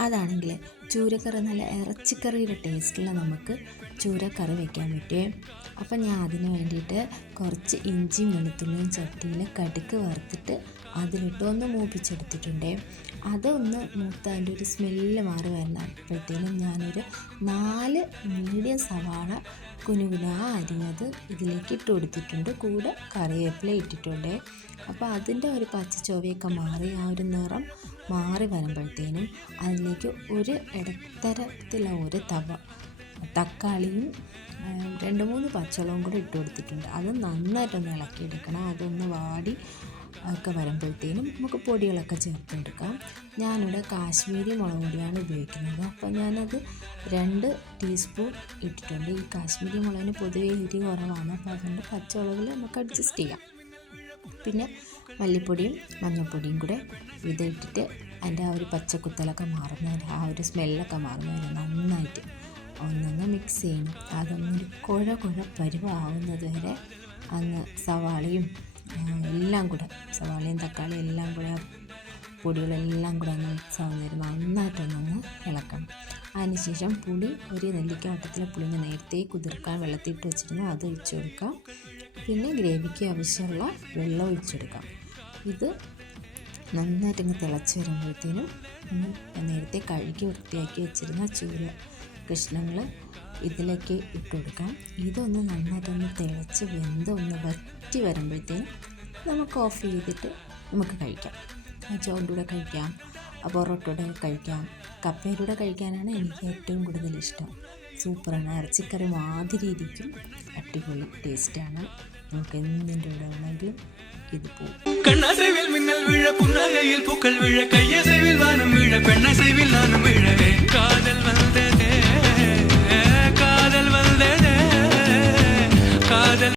അതാണെങ്കിൽ ചൂരക്കറി നല്ല ഇറച്ചിക്കറിയുടെ ടേസ്റ്റിൽ നമുക്ക് ചൂരക്കറി വെക്കാൻ പറ്റും. അപ്പം ഞാൻ അതിന് വേണ്ടിയിട്ട് കുറച്ച് ഇഞ്ചിയും വെളുത്തുള്ളിയും ചട്ടിയിൽ കടുക്ക് വറുത്തിട്ട് അതിലിട്ട് ഒന്ന് മൂപ്പിച്ചെടുത്തിട്ടുണ്ടേ. അതൊന്ന് മൂത്ത് അതിന്റെ ഒരു സ്മെല്ല് മാറി വരുന്നപ്പോഴത്തേനും ഞാനൊരു നാല് മീഡിയം സവാള കുനുകുന അരിഞ്ഞത് ഇതിലേക്ക് ഇട്ട് കൊടുത്തിട്ടുണ്ട്. കൂടെ കറിവേപ്പില ഇട്ടിട്ടുണ്ട്. അപ്പോൾ അതിന്റെ ഒരു പച്ച മാറി ആ ഒരു നിറം മാറി വരുമ്പോഴത്തേനും അതിലേക്ക് ഒരു ഇടത്തരത്തിലുള്ള ഒരു തവ. തക്കാളിയും രണ്ട് മൂന്ന് പച്ചളവും കൂടെ ഇട്ട് കൊടുത്തിട്ടുണ്ട്. അത് നന്നായിട്ടൊന്ന് ഇളക്കിയെടുക്കണം. അതൊന്ന് വാടി ഒക്കെ വരുമ്പോഴത്തേനും നമുക്ക് പൊടികളൊക്കെ ചേർത്തെടുക്കാം ഞാനിവിടെ കാശ്മീരി മുളക് പൊടിയാണ് ഉപയോഗിക്കുന്നത്. അപ്പോൾ ഞാനത് രണ്ട് ടീസ്പൂൺ ഇട്ടിട്ടുണ്ട്. ഈ കാശ്മീരി മുളകിന് പൊതുവേ എരി കുറവാണ്. അപ്പോൾ അതുകൊണ്ട് പച്ചമുളകിൽ നമുക്ക് അഡ്ജസ്റ്റ് ചെയ്യാം. പിന്നെ മല്ലിപ്പൊടിയും മഞ്ഞൾപ്പൊടിയും കൂടെ ഇതിട്ടിട്ട് അതിന്റെ ആ ഒരു പച്ചക്കുത്തലൊക്കെ മാറുന്നതിന് ആ ഒരു സ്മെല്ലൊക്കെ മാറുന്നതിന് നന്നായിട്ട് ഒന്നൊന്ന് മിക്സ് ചെയ്യണം. അതൊന്നൊരു കുഴ കുഴ പരുവാവുന്നത് വരെ അങ്ങ് സവാളയും എല്ലാം കൂടെ സവാളയും തക്കാളിയും എല്ലാം കൂടെ പൊടികളെല്ലാം കൂടെ അങ്ങ് മിക്സ് ആവുന്നതിന് നന്നായിട്ടൊന്നൊന്ന് ഇളക്കണം. അതിനുശേഷം പുളി ഒരു നെല്ലിക്ക വട്ടത്തിലെ പുളി ഞാൻ നേരത്തെ കുതിർക്കാൻ വെള്ളത്തിട്ട് വെച്ചിരുന്നു. അത് ഒഴിച്ചു കൊടുക്കാം പിന്നെ ഗ്രേവിക്ക് ആവശ്യമുള്ള വെള്ളം ഒഴിച്ചെടുക്കാം. ഇത് നന്നായിട്ട് അങ്ങ് തിളച്ച് വരുമ്പോഴത്തേനും നേരത്തെ കഴുകി വൃത്തിയാക്കി വെച്ചിരുന്ന ചൂര കഷ്ണങ്ങൾ ഇതിലേക്ക് ഇട്ട് കൊടുക്കാം. ഇതൊന്ന് നന്നായിട്ടൊന്ന് തിളച്ച് വെന്ത് ഒന്ന് വറ്റി വരുമ്പോഴത്തേനും നമുക്ക് ഓഫ് ചെയ്തിട്ട് നമുക്ക് കഴിക്കാം. ചോറിന്റെ കഴിക്കാം പൊറോട്ടയുടെ കഴിക്കാം കപ്പയുടെ കഴിക്കാനാണ് എനിക്ക് ഏറ്റവും കൂടുതൽ ഇഷ്ടം. സൂപ്പറാണ്. ഇറച്ചിക്കറി മാതിരി ഇരിക്കും അടിപൊളി ടേസ്റ്റാണ്. നമുക്ക് എന്തിന്റെ കൂടെ ആണെങ്കിലും ഇത് പോകും കണ്ണാസൈവിൽ മിന്നൽ വീഴ പുന്നകയിൽ പൂക്കൾ വീഴ കയ്യസൈവിൽ വാനം വീഴ പെണ്ണസൈവിൽ